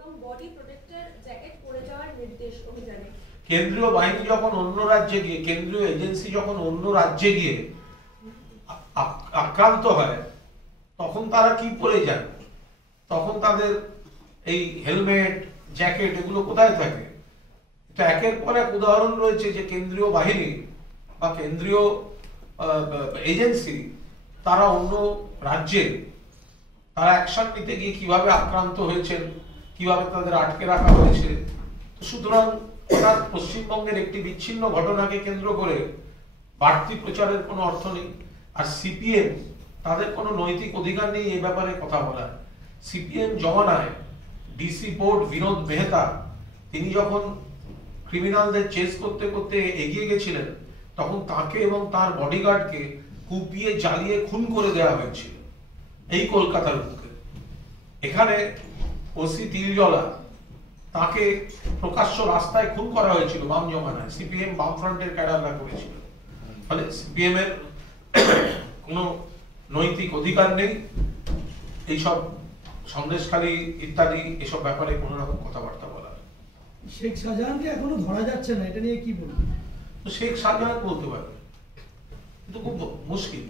এবং body protector jacket পরে যাওয়ার নির্দেশ অভিযানে। কেন্দ্রীয় বাহিনী যখন অন্য রাজ্যে গিয়ে, কেন্দ্রীয় এজেন্সি যখন অন্য রাজ্যে গিয়ে আক্রান্ত হয়, তখন তারা কি পরে যান? তখন তাদের এই হেলমেট, জ্যাকেট এগুলো কোথায় থাকে? এটা একের পর এক উদাহরণ রয়েছে যে কেন্দ্রীয় বাহিনী বা কেন্দ্রীয় এজেন্সি তারা অন্য রাজ্যে তারা অ্যাকশন নিতে গিয়ে কিভাবে আক্রান্ত হয়েছেন, কিভাবে তাদের আটকে রাখা হয়েছে। সুতরাং পশ্চিমবঙ্গের একটি বিচ্ছিন্ন ঘটনাকে কেন্দ্র করে বাড়তি প্রচারের কোনো অর্থ নেই। আর সিপিএম তাদের কোনো নৈতিক অধিকার নেই এই ব্যাপারে কথা বলার। সিপিএম জমানায় ডিসি বোর্ড বিনোদ মেহতা তিনি যখন ক্রিমিনালদের চেস করতে করতে এগিয়ে গেছিলেন, তখন তাকে এবং তার বডিগার্ডকে কুপিয়ে জ্বালিয়ে খুন করে দেওয়া হয়েছিল এই কলকাতার বুকে। এখানে ওসি তিলজলা তাকে প্রকাশ্য রাস্তায় খুন করা হয়েছিল বাম জমানায়, সিপিএম বামফ্রন্টের ক্যাডাররা করেছিল। ফলে সিপিএম এর কোনো নৈতিক অধিকার নেই এইসব সন্দেশখালী ইত্যাদি এসব ব্যাপারে কোনো রকম কথাবার্তা বলার। শেখ শাহজাহানকে এখনো ধরা যাচ্ছে না, এটা নিয়ে কি বলবো? শেখ শাহজাহান বলতে পারবে, কিন্তু খুব মুশকিল।